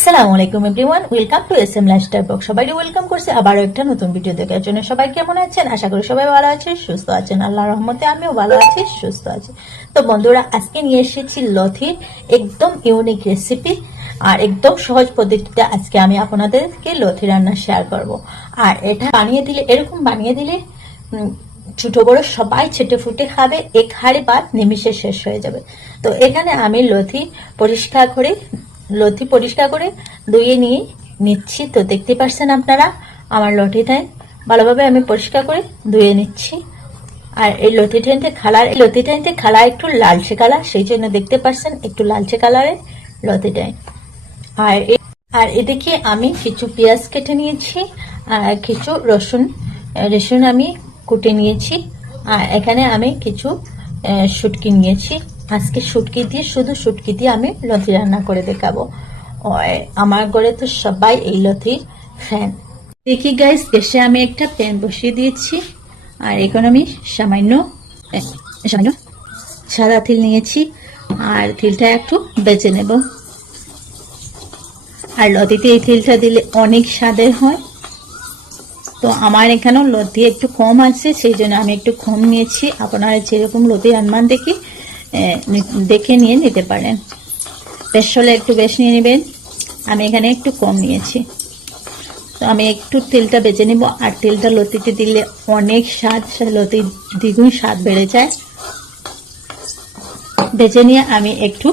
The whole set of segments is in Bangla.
আসসালামু আলাইকুম everyone, welcome to SM lifestyle blog. সবাইকে ওয়েলকাম করছি আবারও একটা নতুন ভিডিও দেখার জন্য। সবাই কেমন আছেন? আশা করি সবাই ভালো আছেন, সুস্থ আছেন। আল্লাহর রহমতে আমিও ভালো আছি, সুস্থ আছি। তো বন্ধুরা, আজকে নিয়ে এসেছি লথির একদম ইউনিক রেসিপি আর একদম সহজ পদ্ধতিতে আজকে আমি আপনাদেরকে লথি রান্না শেয়ার করব। আর এটা এরকম বানিয়ে দিলে ছোট বড় সবাই ছেটে ফুটে খাবে, এক হাঁড়ি ভাত নিমিষে শেষ হয়ে যাবে। তো এখানে আমি লথি পরিষ্কার করে ধুয়ে নিয়ে নিচ্ছি। তো দেখতে পাচ্ছেন আপনারা আমার লতিটাই ভালোভাবে আমি পরিষ্কার করে ধুয়ে নিচ্ছি। আর এই লতিটাইতে কালার একটু লালচে কালার, সেই জন্য দেখতে পাচ্ছেন একটু লালচে কালারের লতিটাই। আর এদিকে আমি কিছু পেঁয়াজ কেটে নিয়েছি আর কিছু রসুন আমি কুটে নিয়েছি। আর এখানে আমি কিছু শুটকি নিয়েছি। আজকে শুধু শুটকি দিয়ে আমি লথি রান্না করে দেখাবো। আমার ঘরে তো সবাই এই লথির ফ্যান। দেখি গাইস, গ্যাসে আমি একটা প্যান বসিয়ে দিয়েছি। আর এখন আমি সামান্য সাদা তিল নিয়েছি। আর তিলটা একটু বেজে নেব। আর লতিতে এই তিলটা দিলে অনেক স্বাদের হয়। তো আমার এখানেও লতি একটু কম আছে, সেই জন্য আমি একটু কম নিয়েছি। আপনারা যেরকম লতি আনমান দেখে নিয়ে নিতে পারেন। বেশ হলে একটু বেশ নিয়ে নেবেন, আমি এখানে একটু কম নিয়েছি। তো আমি একটু তেলটা বেজে নিব। আর তেলটা লতিতে দিলে অনেক স্বাদ, লতি দ্বিগুণ স্বাদ বেড়ে যায়। বেজে নিয়ে আমি একটু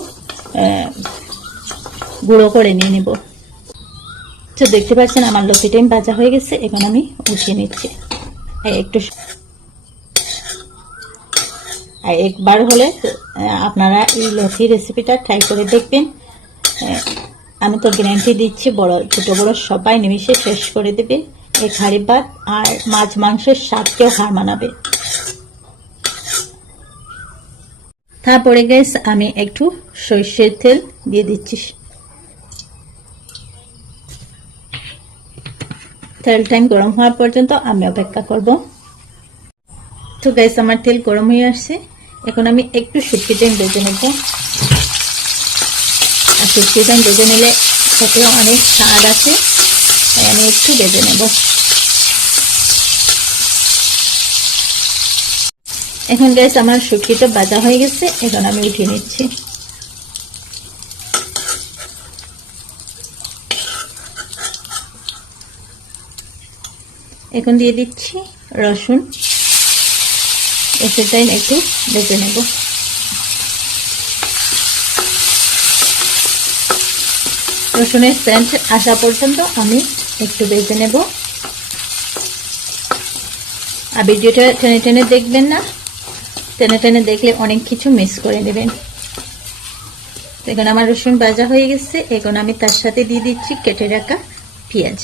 গুঁড়ো করে নিয়ে নিব। তো দেখতে পাচ্ছেন আমার লতিটা ভাজা হয়ে গেছে, এখন আমি উঠিয়ে নিচ্ছি। একবার হলে আপনারা এই লথি রেসিপিটা ট্রাই করে দেখবেন। আমি তো গ্যারান্টি দিচ্ছি, ছোট বড় সবাই নিমিষে শেষ করে দেবে এই হাঁড়ি ভাত। আর মাছ মাংসের স্বাদকেও হার মানাবে। তারপরে গাইস আমি একটু সরষের তেল দিয়ে দিচ্ছি। তেলটা গরম হওয়ার পর্যন্ত আমি অপেক্ষা করব। তো গাইস আমার তেল গরম হয়ে আসছে, এখন আমি একটু শুটকিটা ভেজে নেব। আর শুটকিটা ভেজে নিলে সাথে অনেক স্বাদ আছে, আমি একটু ভেজে নেব। এখন গাইস আমার শুটকিটা ভাজা হয়ে গেছে, এখন আমি উঠিয়ে নিচ্ছি। এখন দিয়ে দিচ্ছি রসুন, সেটাই একটু ভেজে নেব। রসুনের সেন্ট আসা পর্যন্ত আমি একটু ভেজে নেব। আর ভিডিওটা টেনে টেনে দেখবেন না, টেনে টেনে দেখলে অনেক কিছু মিস করে নেবেন। এখন আমার রসুন ভাজা হয়ে গেছে, এখন আমি তার সাথে দিয়ে দিচ্ছি কেটে রাখা পেঁয়াজ।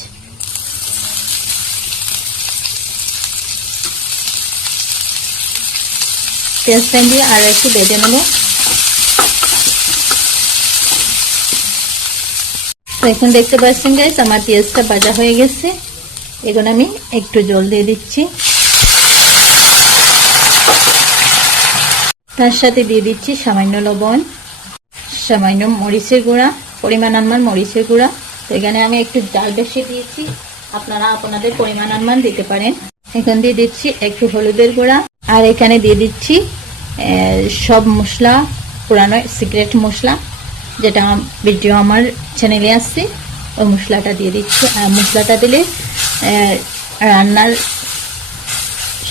পেঁয়াজটা দিয়ে আর একটু ভেজে নেব। তো এখন দেখতে পাচ্ছেন গাইস আমার পেঁয়াজটা ভাজা হয়ে গেছে, এখন আমি একটু জল দিয়ে দিচ্ছি। তার সাথে দিয়ে দিচ্ছি সামান্য লবণ, সামান্য মরিচের গুঁড়া, পরিমাণ আনুমান মরিচের গুঁড়া। তো এখানে আমি একটু জাল বেশি দিয়েছি, আপনারা আপনাদের পরিমাণ আনুমান দিতে পারেন। এখন দিয়ে দিচ্ছি একটু হলুদের গুঁড়া। আর এখানে দিয়ে দিচ্ছি সব মশলা, পুরানো সিক্রেট মশলা, যেটা ভিডিও আমার চ্যানেলে আসছে, ওই মশলাটা দিয়ে দিচ্ছি। আর মশলাটা দিলে রান্নার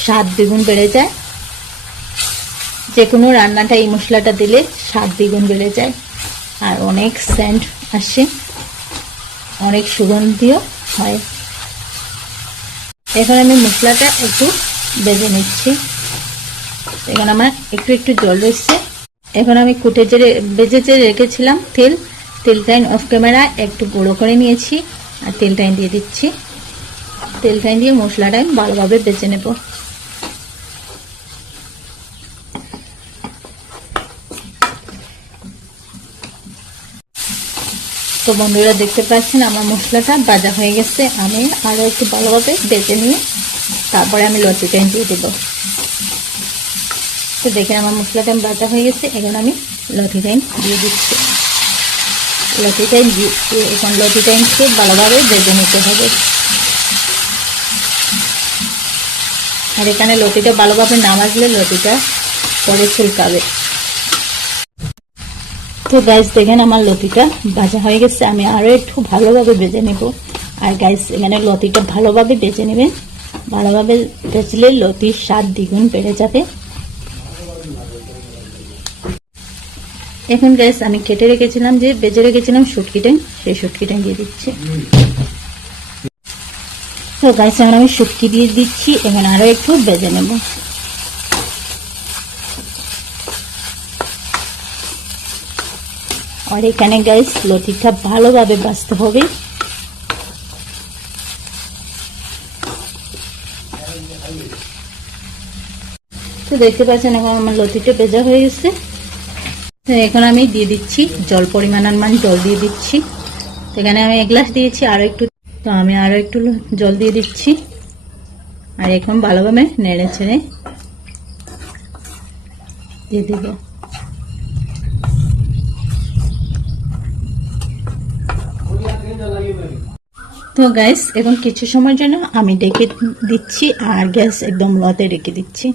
স্বাদ দ্বিগুণ বেড়ে যায়। যে কোনো রান্নাটা এই মশলাটা দিলে স্বাদ দ্বিগুণ বেড়ে যায়। আর অনেক সেন্ট আসে, অনেক সুগন্ধিও হয়। এখন আমি মশলাটা একটু ভেজে নিচ্ছি। এখন আমার একটু জল রয়েছে। এখন আমি ভেজে রেখেছিলাম তেলটা অফ ক্যামেরা একটু গুঁড়ো করে নিয়েছি। আর তেলটা দিয়ে দিচ্ছি। তেলটা দিয়ে মশলাটা ভালোভাবে ভেজে নেব। তো বন্ধুরা দেখতে পাচ্ছেন আমার মশলাটা ভাজা হয়ে গেছে, আমি আরো একটু ভালোভাবে ভেজে নিয়ে তারপরে আমি লতিটা দিয়ে দেব। তো দেখেন আমার মশলাটা ভাজা হয়ে গেছে, এখন আমি লতিটা দিয়ে দিচ্ছি। লতিটা এখন লতিটা একটু ভালোভাবে ভেজে নিতে হবে। আর এখানে লতিটা ভালোভাবে না ভাজলে লতিটা পরে চুলকাবে। তো গাইস দেখেন আমার লতিটা ভাজা হয়ে গেছে, আমি আরো একটু ভালোভাবে ভেজে নেব। আর গাইস এখানে লতিটা ভালোভাবে ভেজে নেবেন, ভালোভাবে ভেজলে লতির স্বাদ দ্বিগুণ বেড়ে যাবে। এখন গাইস আমি কেটে রেখেছিলাম, যে ভেজে রেখেছিলাম শুটকিটা, সেই শুটকিটা দিয়ে দিচ্ছি। তো গাইস এখন আমি শুটকি দিয়ে দিচ্ছি, এখন আরো একটু ভেজে নেব। আর এখানে গাইস লতিটা ভালোভাবে ভাজতে হবে। তো দেখতে পাচ্ছেন এখন আমার লতিটা ভেজা হয়ে গেছে। এখন আমি দিয়ে দিচ্ছি জল, পরিমাণ জল দিয়ে দিচ্ছি। এখানে আমি 1 গ্লাস দিয়েছি, আরো একটু, তো আমি আরো একটু জল দিয়ে দিচ্ছি। আর এখন ভালোভাবে নেড়ে ছেড়ে দিয়ে দেব। তো গাইস এখন কিছু সময়ের জন্য আমি ঢেকে দিচ্ছি, আর গ্যাস একদম লোতে রেখে দিচ্ছি।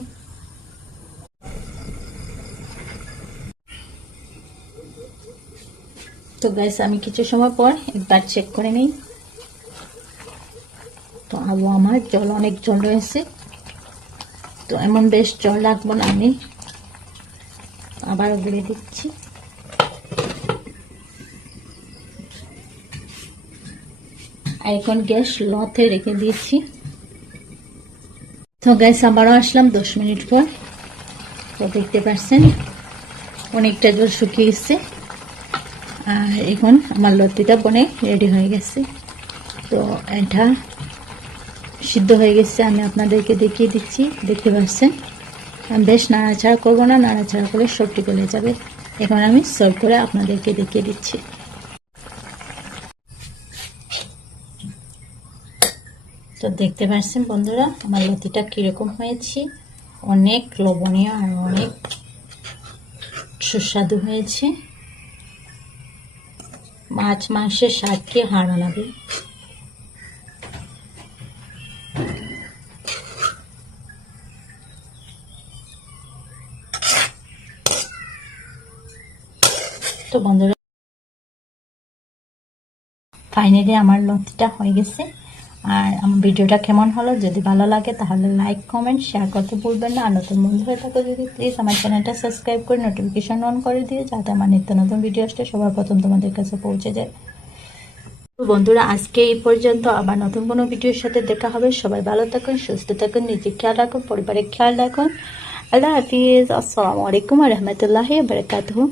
তো গাইস আমি কিছু সময় পর একবার চেক করে নিই। তো আবু আমার জল, অনেক জল রয়েছে, তো এমন বেশ জল রাখবো না, আমি আবার গুলে দিচ্ছি। আর এখন গ্যাস লোতে রেখে দিয়েছি। তো গ্যাস আবারও আসলাম 10 মিনিট পর। তো দেখতে পাচ্ছেন অনেকটা জল শুকিয়ে গেছে, আর এখন আমার লতিটা বনে রেডি হয়ে গেছে। তো এটা সিদ্ধ হয়ে গেছে, আমি আপনাদেরকে দেখিয়ে দিচ্ছি। দেখতে পাচ্ছেন আমি বেশ নাড়াচাড়া করবো না, নাড়াচাড়া করলে সবটি গলে যাবে। এখন আমি সার্ভ করে আপনাদেরকে দেখিয়ে দিচ্ছি। তো দেখতে পাচ্ছেন বন্ধুরা আমার লতিটা কিরকম হয়েছে, অনেক লবণীয় আর অনেক সুস্বাদু হয়েছে। মাছ মাংসের স্বাদকে হার মানাবে। তো বন্ধুরা ফাইনালি আমার লতিটা হয়ে গেছে। আর আমার ভিডিওটা কেমন হলো, যদি ভালো লাগে তাহলে লাইক, কমেন্ট, শেয়ার করতে ভুলবেন না। আর নতুন বন্ধু হয়ে থাকো যদি প্লিজ আমার চ্যানেলটা সাবস্ক্রাইব করে নোটিফিকেশন অন করে দিয়ে, যাতে আমার নিত্য নতুন ভিডিও আসলে সবার প্রথম তোমাদের কাছে পৌঁছে যায়। তো বন্ধুরা আজকে এই পর্যন্ত, আবার নতুন কোনো ভিডিওর সাথে দেখা হবে। সবাই ভালো থাকুন, সুস্থ থাকুন, নিজের খেয়াল রাখুন, পরিবারের খেয়াল রাখুন। আল্লাহ হাফিজ। আসসালামু আলাইকুম ওয়া রাহমাতুল্লাহি ওয়া বারাকাতুহু।